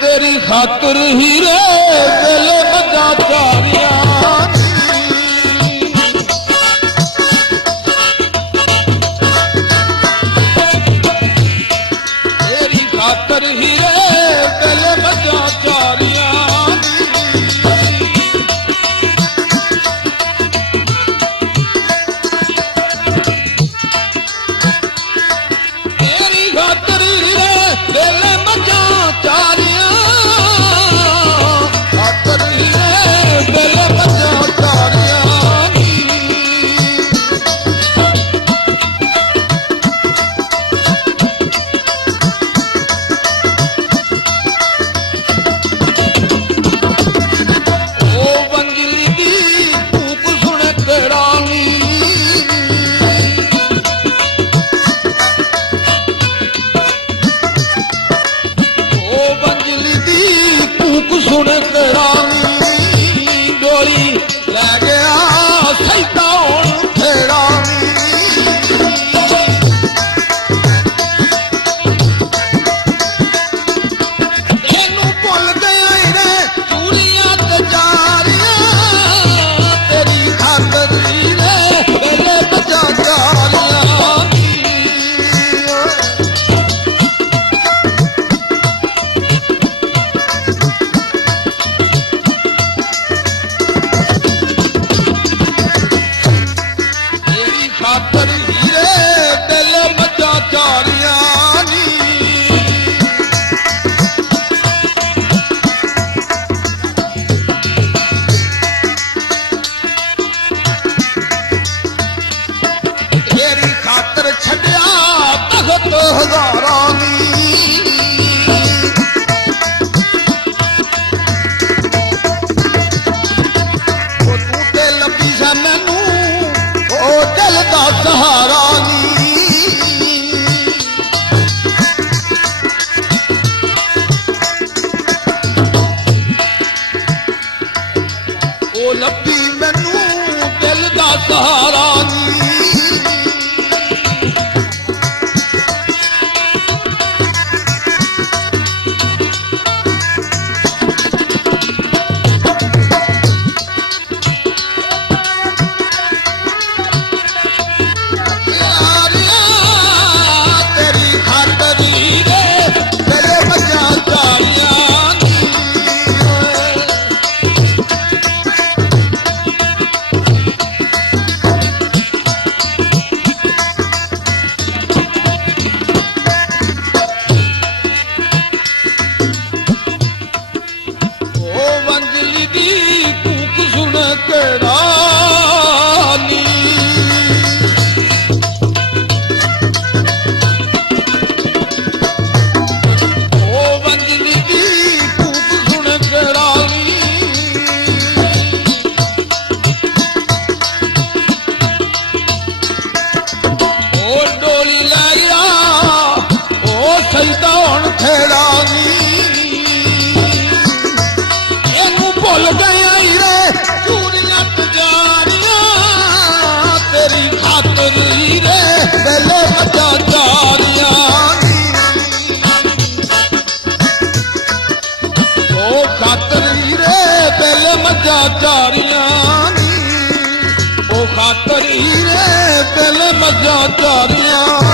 तेरी खातिर हीरे दिल मजा चारिया तेरी खातिर हीरे दिल मजा चारिया तेरी खातिर हीरे दिल मजा चारिया सुन करानी डोली लै गया सैदा हुण फेरानी एनू भुल गया रे चूड़ियां ते जारियां तेरी खातिर रे दिल बजा जारियां खातर हीरे दिल मजा चारिया तेरी खातर छड़िया तख्त हजारां तू ते लभी सा मैनू दिल दा सहारा नी ओ लभी मैनू दिल दा सहारा नी चारियां नी ओ खातर हीरे दिल मजा चारियां